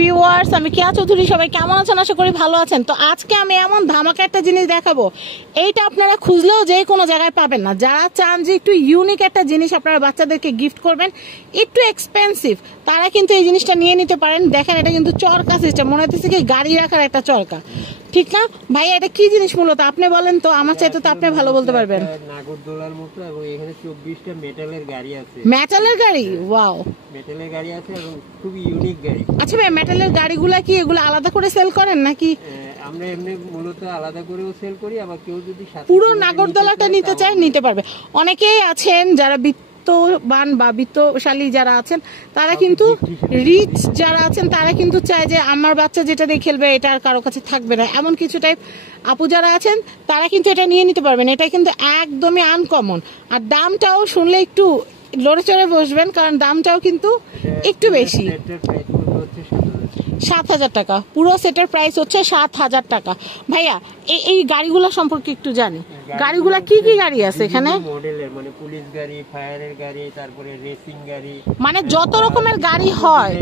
Viewers, আমি কেয়া চৌধুরী। সবাই কেমন আছেন? আশা করি ভালো আছেন। তো আজকে আমি এমন ধামাকা একটা জিনিস দেখাবো, এইটা আপনারা খুঁজলেও যে কোনো জায়গায় পাবেন না। যারা চান যে একটু ইউনিক একটা জিনিস আপনারা বাচ্চাদেরকে গিফট করবেন, একটু এক্সপেন্সিভ, তারা কিন্তু এই জিনিসটা নিয়ে নিতে পারেন। দেখেন, এটা কিন্তু চরকা সিস্টেম, মনে হচ্ছে কি গাড়ি রাখার একটা চরকা, ঠিক না ভাইয়া? এটা কি জিনিস মূলত আপনি বলেন তো, আমার চাইতে তো আপনি ভালো বলতে পারবেন। নাগরদোলার মতো, এবং এখানে 24টা মেটালের গাড়ি আছে। মেটালের গাড়ি? ওয়াও, মেটালের গাড়ি আছে এবং খুব ইউনিক গাড়ি। আচ্ছা ভাই, মেটালের গাড়িগুলা কি এগুলো আলাদা করে সেল করেন নাকি? আমরা এমনি মূলত আলাদা করেও সেল করি, আবার কেউ যদি পুরো নাগরদোলাটা নিতে চায় নিতে পারবে। অনেকেই আছেন যারা বিত্তবান বা বিত্তশালী যারা আছেন, তারা কিন্তু রিচ যারা আছেন, তারা কিন্তু চায় যে আমার বাচ্চা যেটা দিয়ে খেলবে এটা আর কারো কাছে থাকবে না, এমন কিছু টাইপ আপু যারা আছেন তারা কিন্তু এটা নিয়ে নিতে পারবেন। এটা কিন্তু একদমই আনকমন, আর দামটাও শুনলে একটু লড়ে চড়ে বসবেন, কারণ দামটাও কিন্তু একটু বেশি। 7,000 টাকা পুরো সেটের প্রাইস হচ্ছে 7,000 টাকা। ভাইয়া এই গাড়িগুলো সম্পর্কে একটু জানি, গাড়িগুলা কি কি গাড়ি আছে এখানে? মডেলের, মানে পুলিশ গাড়ি, ফায়ারের গাড়ি, তারপরে রেসিং গাড়ি, মানে যত রকমের গাড়ি হয়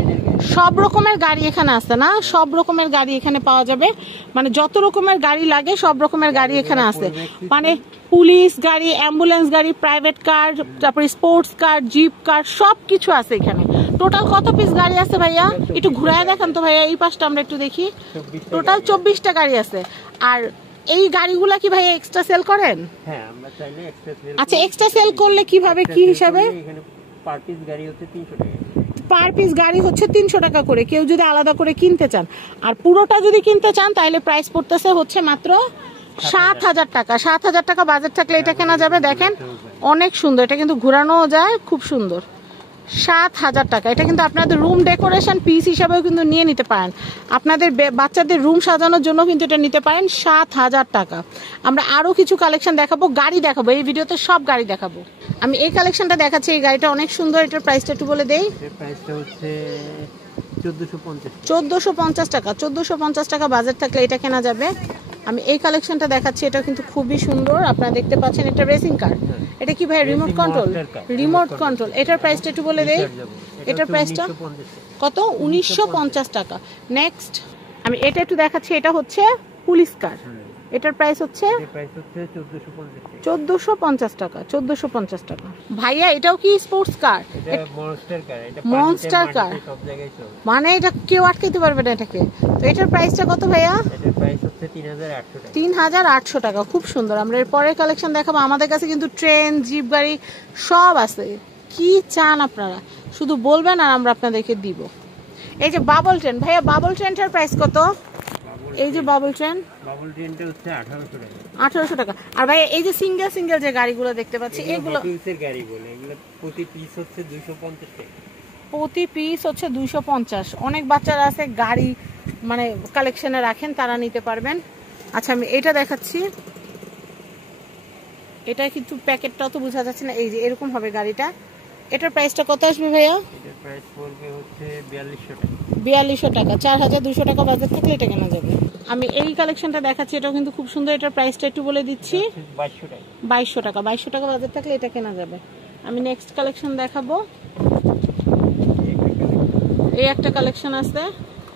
সব রকমের গাড়ি এখানে আছে না? সব রকমের গাড়ি এখানে পাওয়া যাবে, মানে যত রকমের গাড়ি লাগে সব রকমের গাড়ি এখানে আছে। মানে পুলিশ গাড়ি, অ্যাম্বুলেন্স গাড়ি, প্রাইভেট কার, তারপরে স্পোর্টস কার, জিপ কার, সব কিছু আছে এখানে। টোটাল কত পিস গাড়ি আছে ভাইয়া? একটু ঘুরায় দেখান তো ভাইয়া, এই পাশটা আমরা একটু দেখি। টোটাল 24টা গাড়ি আছে। আর এই গাড়িগুলা কি ভাইয়া এক্সট্রা সেল করেন? হ্যাঁ, আমরা চাইলে এক্সট্রা সেল। আচ্ছা, এক্সট্রা সেল করলে কিভাবে, কি হিসাবে? এখানে পার পিস গাড়ি হচ্ছে 300 টাকা। পার পিস গাড়ি হচ্ছে 300 টাকা করে, কেউ যদি আলাদা করে কিনতে চান। আর পুরোটা যদি কিনতে চান তাহলে প্রাইস পড়তেছে হচ্ছে মাত্র 7,000 টাকা। 7,000 টাকা বাজেট থাকলে এটা কেনা যাবে। দেখেন অনেক সুন্দর, এটা কিন্তু ঘোরানোও যায়, খুব সুন্দর। 7,000 টাকা। এটা কিন্তু আপনাদের রুম ডেকোরেশন পিস হিসাবেও কিন্তু নিয়ে নিতে পারেন, আপনাদের বাচ্চাদের রুম সাজানোর জন্য কিন্তু এটা নিতে পারেন। 7,000 টাকা। আমরা আরো কিছু কালেকশন দেখাবো, গাড়ি দেখাবো, এই ভিডিওতে সব গাড়ি দেখাবো। আমি এই কালেকশনটা দেখাচ্ছি, এই গাড়িটা অনেক সুন্দর। এটার প্রাইসটা একটু বলে দেই। এর প্রাইসটা হচ্ছে 1450 টাকা। 1450 টাকা বাজেট থাকলে এটা কেনা যাবে। আমি এই কালেকশনটা দেখাচ্ছি, এটা কিন্তু খুবই সুন্দর। আপনারা দেখতে পাচ্ছেন এটা রেসিং কার। এটা কি ভাই রিমোট কন্ট্রোল? Remote control. এটার প্রাইসটা একটু বলে দেই। এটার প্রাইসটা কত? 1950 টাকা। নেক্সট আমি এটা একটু দেখাচ্ছি, এটা হচ্ছে পুলিশ কার। এটার প্রাইস হচ্ছে 1450 টাকা। 1450 টাকা। ভাইয়া এটাও কি স্পোর্টস কার? এটা মনস্টার কার। এটা মনস্টার কার, সব জায়গায় চলে, মানে এটা কেউ আটকাইতে পারবে না এটাকে। তো এটার প্রাইসটা কত ভাইয়া? এটার প্রাইস হচ্ছে 3800 টাকা। 3800 টাকা। খুব সুন্দর। আমরা এর পরের কালেকশন দেখাবো। আমাদের কাছে কিন্তু ট্রেন, জিপ গাড়ি সব আছে, কি চান আপনারা শুধু বলবেন আর আমরা আপনাদেরকে দিব। এই যে বাবল ট্রেন, ভাইয়া বাবল ট্রেনটার প্রাইস কত? এই যে বাবল ট্রেনটা হচ্ছে 1800 টাকা। 1800 টাকা। আর ভাই এই যে সিঙ্গেল যে গাড়িগুলো দেখতে পাচ্ছি, এগুলো পিসের গাড়ি বলে, এগুলো প্রতি পিস হচ্ছে 250 টাকা। প্রতি পিস হচ্ছে 250। অনেক বাচ্চারা আছে গাড়ি মানে কালেকশনে রাখেন, তারা নিতে পারবেন। আচ্ছা আমি এটা দেখাচ্ছি, এটা কিন্তু প্যাকেটটা তো বোঝা যাচ্ছে না। এই যে এরকম হবে গাড়িটা। এটার প্রাইসটা কত আসবে ভাইয়া? এটার প্রাইস পড়বে হচ্ছে 4200 টাকা। 4200 টাকা। 4200 টাকা বাজেট থাকলে এটা কেনা যাবে। আমি এই কালেকশনটা দেখাচ্ছি, এটাও কিন্তু খুব সুন্দর। এটার প্রাইসটা একটু বলে দিচ্ছি, 2200 টাকা। 2200 টাকা। 2200 টাকা বাজেট থাকলে এটা কেনা যাবে। আমি নেক্সট কালেকশন দেখাবো। এই একটা কালেকশন আছে,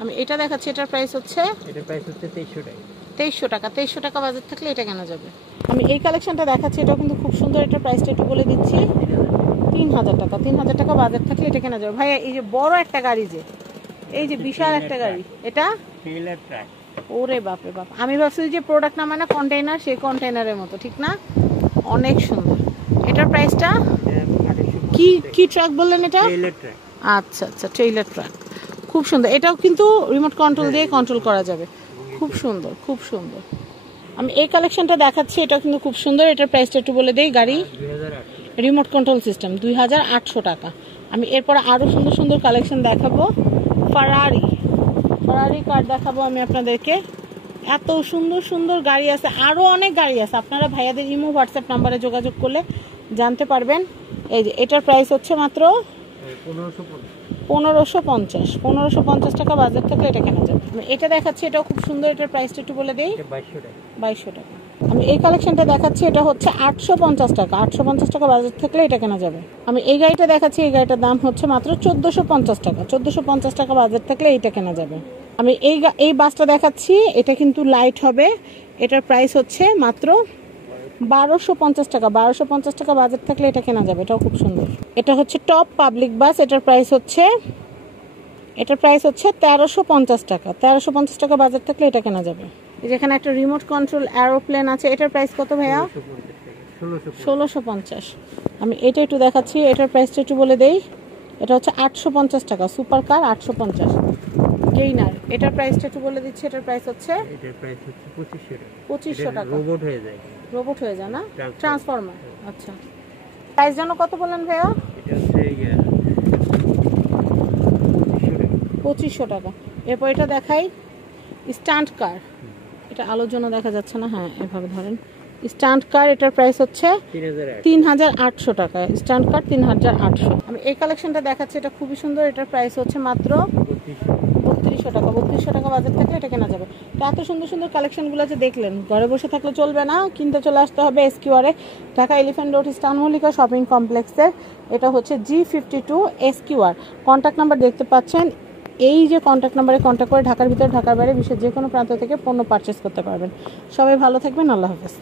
আমি এটা দেখাচ্ছি। এটার প্রাইস হচ্ছে 2300 টাকা। 2300 টাকা। 2300 টাকা বাজেট থাকলে এটা কেনা যাবে। আমি এই কালেকশনটা দেখাচ্ছি, এটাও কিন্তু খুব সুন্দর। এটার প্রাইসটা একটু বলে দিচ্ছি, 3000 টাকা। 3000 টাকা বাজেট থাকলে এটা কেনা যাবে। ভাইয়া এই যে বড় একটা গাড়ি, যে এই যে বিশাল একটা গাড়ি, এটা ট্রেলার ট্রাক। ওরে বাপরে বাপ, আমি ভাবছি যে প্রোডাক্ট না মানে কন্টেইনার, সেই কন্টেইনারের মতো, ঠিক না? অনেক সুন্দর। এটার প্রাইসটা কি ট্রাক বললেন এটা? Trailer truck. আচ্ছা আচ্ছা, ট্রেইলার ট্রাক। খুব সুন্দর। এটাও কিন্তু রিমোট কন্ট্রোল দিয়ে কন্ট্রোল করা যাবে। খুব সুন্দর, খুব সুন্দর। আমি এই কালেকশনটা দেখাচ্ছি, এটাও কিন্তু খুব সুন্দর। এটার প্রাইসটা একটু বলে দেই। গাড়ি 2800 রিমোট কন্ট্রোল সিস্টেম, 2800 টাকা। আমি এরপর আরো সুন্দর সুন্দর কালেকশন দেখাবো। ফারারি কার দেখাবো আমি আপনাদেরকে। এত সুন্দর সুন্দর গাড়ি আছে, আরো অনেক গাড়ি আছে। আপনারা ভাইয়াদের ইমো হোয়াটসঅ্যাপ নাম্বারে যোগাযোগ করলে জানতে পারবেন। এই যে এটার প্রাইস হচ্ছে মাত্র 1550। 1550 টাকা বাজেট থাকলে এটা কেনা যাবে। এটা দেখাচ্ছি, এটাও খুব সুন্দর। এটার প্রাইসটা একটু বলে দেই। 2200 টাকা। 2200 টাকা। আমি এই কালেকশনটা দেখাচ্ছি, এটা হচ্ছে 850 টাকা। 850 টাকা বাজেট থাকলে এটা কেনা যাবে। আমি এই গাড়িটা দেখাচ্ছি, এই গাড়িটার দাম হচ্ছে মাত্র 1450 টাকা। 1450 টাকা বাজেট থাকলে এটা কেনা যাবে। আমি এই বাসটা দেখাচ্ছি, এটা কিন্তু লাইট হবে। এটার প্রাইস হচ্ছে মাত্র 1250 টাকা। 1250 টাকা বাজেট থাকলে এটা কেনা যাবে। এটাও খুব সুন্দর। এটা হচ্ছে টপ পাবলিক বাস। এটার প্রাইস হচ্ছে 1350 টাকা। 1350 টাকা বাজেট থাকলে এটা কেনা যাবে। যেখানে একটা রিমোট কন্ট্রোল এরোপ্লেন আছে, এটার প্রাইস কত ভাইয়া? 1650। আমি এটা একটু দেখাচ্ছি, এটার প্রাইসটা একটু বলে দেই। এটা হচ্ছে 850 টাকা। Super car 850। গেইনার, এটার প্রাইসটা একটু বলে দিচ্ছি। এটার প্রাইস হচ্ছে 2500 টাকা। রোবট হয়ে যায় না, ট্রান্সফরমার। আচ্ছা, প্রাইস যেন কত বললেন ভাইয়া? 2500 টাকা। এরপর এটা দেখাই, স্ট্যান্ড কার। এটা আলোর জন্য দেখা যাচ্ছে না, হ্যাঁ এভাবে ধরেন। স্ট্যান্ড কার, এটার প্রাইস হচ্ছে 3800 টাকা। স্ট্যান্ড কার 3800। আমি এই কালেকশনটা দেখাচ্ছি, এটা খুবই সুন্দর। এটার প্রাইস হচ্ছে মাত্র 3200 টাকা। 3200 টাকা বাজেট থাকলে এটা কেনা যাবে। তো এত সুন্দর সুন্দর কালেকশনগুলো যে দেখলেন, ঘরে বসে থাকলে চলবে না, কিনতে চলে আসতে হবে এসকিউআরে, Dhaka elephant road eastern Mallika shopping কমপ্লেক্সের। এটা হচ্ছে G52 এসকিউআর। কন্ট্যাক্ট নাম্বার দেখতে পাচ্ছেন। এই যে কন্ট্যাক্ট নাম্বারে কন্ট্যাক্ট করে ঢাকার ভিতরে ঢাকার বাইরে বিশ্বের যে কোনো প্রান্ত থেকে পণ্য পারচেস করতে পারবেন। সবাই ভালো থাকবেন। আল্লাহ হাফেজ।